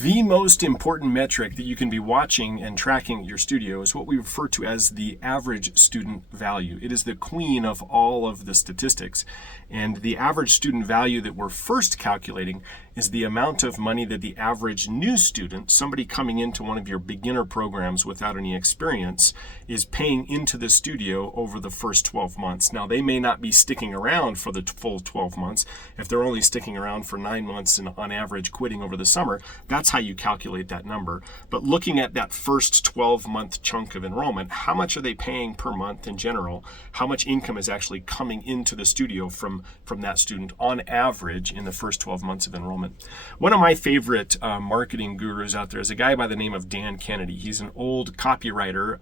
The most important metric that you can be watching and tracking at your studio is what we refer to as the average student value. It is the queen of all of the statistics. And the average student value that we're first calculating is the amount of money that the average new student, somebody coming into one of your beginner programs without any experience, is paying into the studio over the first 12 months. Now, they may not be sticking around for the full 12 months. If they're only sticking around for 9 months and on average quitting over the summer, that's how you calculate that number. But looking at that first 12-month chunk of enrollment, how much are they paying per month in general? How much income is actually coming into the studio from that student on average in the first 12 months of enrollment? One of my favorite marketing gurus out there is a guy by the name of Dan Kennedy. He's an old copywriter,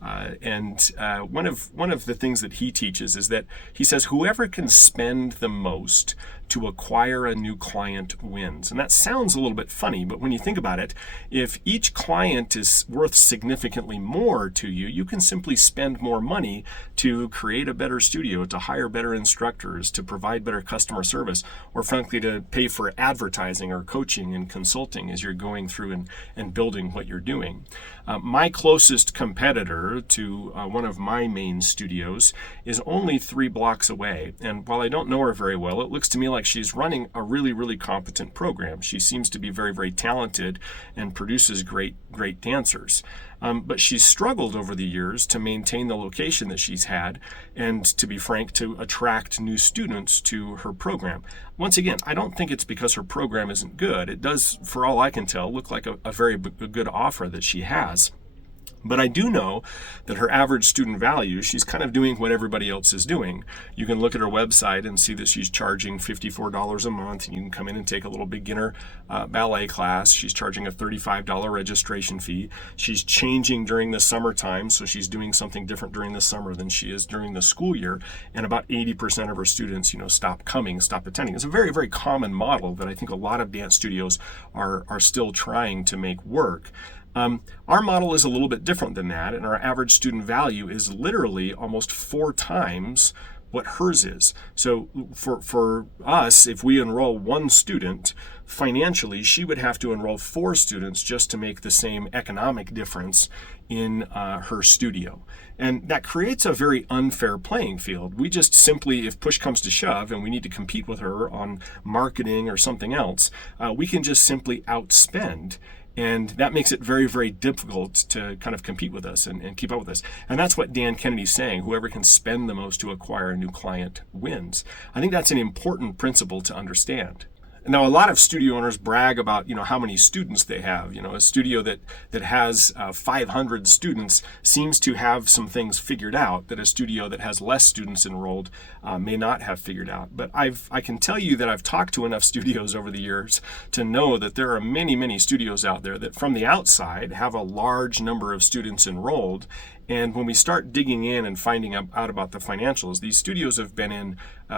and one of the things that he teaches is that he says whoever can spend the most to acquire a new client wins. And that sounds a little bit funny, but when you think about it, if each client is worth significantly more to you, you can simply spend more money to create a better studio, to hire better instructors, to provide better customer service, or frankly to pay for advertising or coaching and consulting as you're going through and building what you're doing. My closest competitor to one of my main studios is only 3 blocks away. And while I don't know her very well, it looks to me like she's running a really, really competent program. She seems to be very, very talented and produces great dancers. But she's struggled over the years to maintain the location that she's had and, to be frank, to attract new students to her program. Once again, I don't think it's because her program isn't good. It does, for all I can tell, look like a very good offer that she has. But I do know that her average student value, she's kind of doing what everybody else is doing. You can look at her website and see that she's charging $54 a month. You can come in and take a little beginner ballet class. She's charging a $35 registration fee. She's changing during the summertime, so she's doing something different during the summer than she is during the school year. And about 80% of her students, stop attending. It's a very, very common model that I think a lot of dance studios are still trying to make work. Our model is a little bit different than that, and our average student value is literally almost 4 times what hers is. So for us, if we enroll 1 student, financially, she would have to enroll 4 students just to make the same economic difference in her studio. And that creates a very unfair playing field. We just simply, if push comes to shove and we need to compete with her on marketing or something else, we can just simply outspend. And that makes it very, very difficult to kind of compete with us and keep up with us. And that's what Dan Kennedy's saying. Whoever can spend the most to acquire a new client wins. I think that's an important principle to understand. Now, a lot of studio owners brag about, how many students they have. A studio that has 500 students seems to have some things figured out that a studio that has less students enrolled may not have figured out. But I can tell you that I've talked to enough studios over the years to know that there are many, many studios out there that from the outside have a large number of students enrolled. And when we start digging in and finding out about the financials, these studios have been in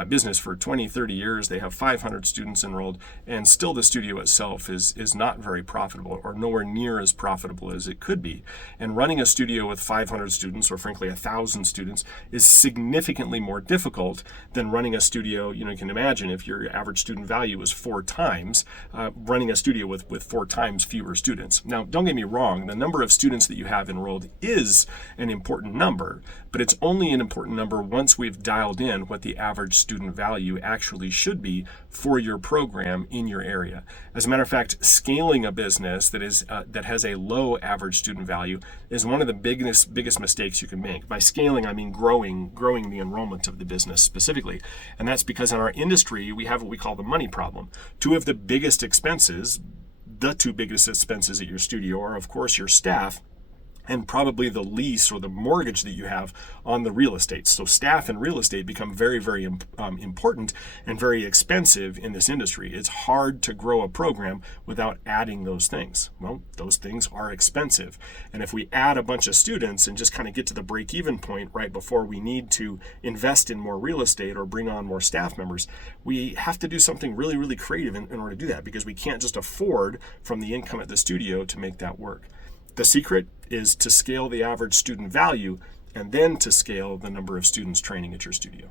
business for 20, 30 years. They have 500 students enrolled, and still the studio itself is not very profitable or nowhere near as profitable as it could be. And running a studio with 500 students, or frankly 1,000 students, is significantly more difficult than running a studio. You can imagine if your average student value is 4 times, running a studio with 4 times fewer students. Now, don't get me wrong, the number of students that you have enrolled is an important number, but it's only an important number once we've dialed in what the average student value actually should be for your program in your area. As a matter of fact, scaling a business that has a low average student value is one of the biggest mistakes you can make. By scaling, I mean growing the enrollment of the business specifically. And that's because in our industry, we have what we call the money problem. The 2 biggest expenses at your studio are, of course, your staff and probably the lease or the mortgage that you have on the real estate. So staff and real estate become very, very important and very expensive in this industry. It's hard to grow a program without adding those things. Well, those things are expensive. And if we add a bunch of students and just kind of get to the break-even point right before we need to invest in more real estate or bring on more staff members, we have to do something really, really creative in order to do that, because we can't just afford from the income at the studio to make that work. The secret is to scale the average student value and then to scale the number of students training at your studio.